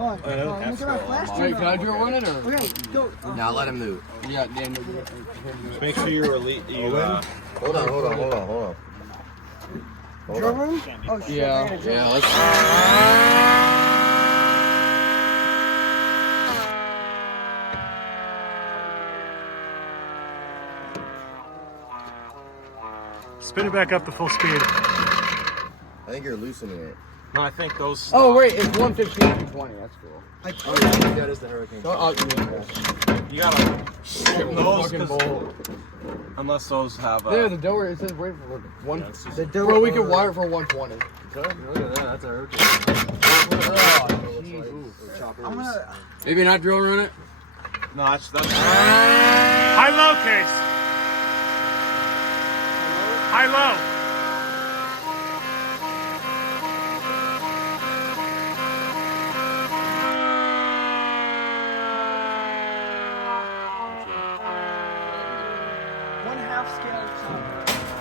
Fuck. Let me get my flash. Wait, can I do run it or? Okay, go. Now let him move. Yeah, Daniel. Make sure you release. Hold on. Drill room? Oh shit. Yeah, let's. Spin it back up to full speed. I think you're loosening it. No, I think those. Oh wait, it's 115 and 220. That's cool. Oh yeah, that is the hurricane. You gotta skip those Fucking bowl. unless those have. There, the door. It says wait for one. The door. Bro, we can wire it for 120. Look at that, that's a hurricane. I'm gonna. Maybe not drill run it. No, that's. High-low case. High-low.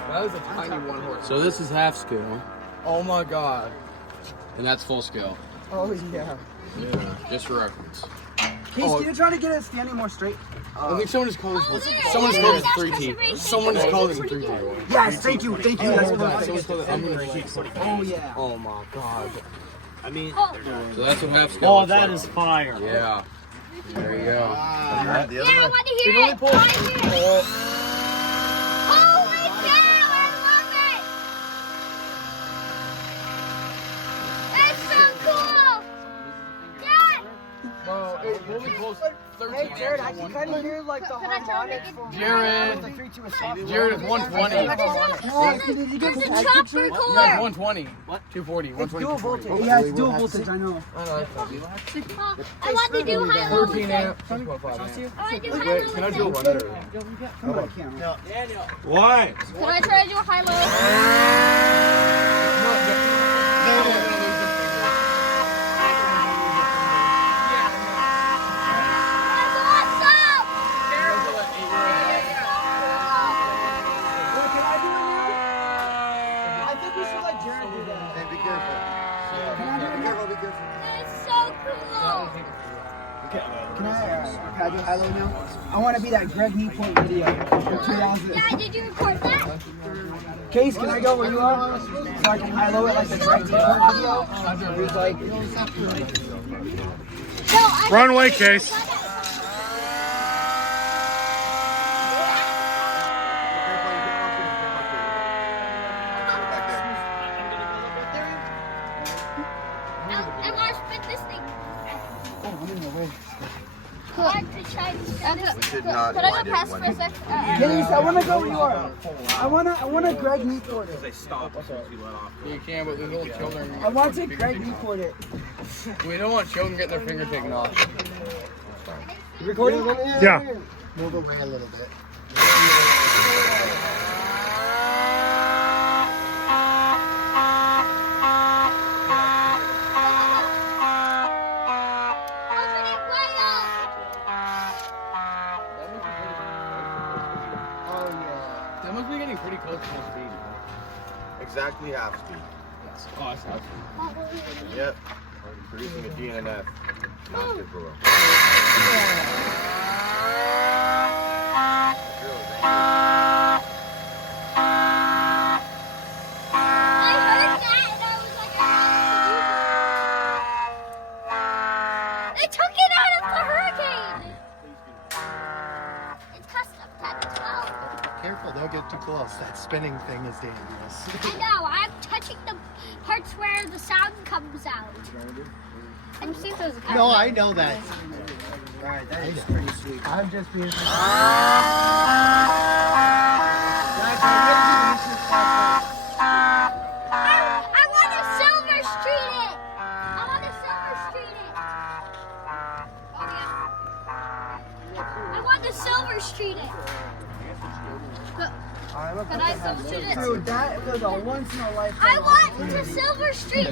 That is a tiny one horse. So this is half scale. Oh my god. And that's full scale. Oh yeah. Yeah. Just for reference. Case, can you try to get it standing more straight? I think someone just called us 3T. Someone just called us 3T. Yes, thank you. That's Someone called it, I'm gonna Oh yeah. Oh my god. I mean. So that's what half scale. Oh, that is fire. Yeah. There you go. Yeah, I want to hear it. I want to hear it. Holy cow, I love it. It's so cool. Dad. Bro, it really close. 13 Hey Jared, I can kind of hear like the harmonics from Jared. the 3 2 a soft. Jared is 120. There's a chopper You have core. 120. What? 240. It's dual 120. voltage. Yeah, it's dual voltage. I know. I want to do high low. 13 amp. 6.5 amp. I want to do high Wait, low. can I do a run it or? Come on, camera. What? Can I try to do high low? That's awesome. Wait, can I do it now? I think we should let Jared do that. Hey, be careful. Can I do it now? Be careful. That's so cool. Can I do high-low now? I want to be that Greg Newport video from 2000. Dad, did you record that? Case, can I go where you are? So I can high-low it like the Greg Newport video? It was like... Runway case. I want to spin this thing. Oh, I'm in the way. Could I try? did not Could I wind go it past one for a way. sec? Case, I want to go where you are. I want to Greg Newport it. They stop as soon as you let off. You can, but there's little children. I want to Greg Newport it. We don't want children getting their finger taken off. You recording? Yeah. Move away a little bit. Alternate whale. Oh, yeah. That must be getting pretty close to full speed. Exactly half speed. Oh, that's half speed. Yep. Producing a G and an F. Not good for I heard that and I was like, they took it out of the hurricane. It's custom type 12. Careful, don't get too close. That spinning thing is dangerous. I know, I'm touching the parts where the sound comes out. And see if there's a No, I know that. Alright, that is pretty sweet. I'm just being... I want to silver street it. I want to silver street it. Oh yeah. I want to silver street it. Could I silver street it? Dude, that was a once in a lifetime. I want to silver street.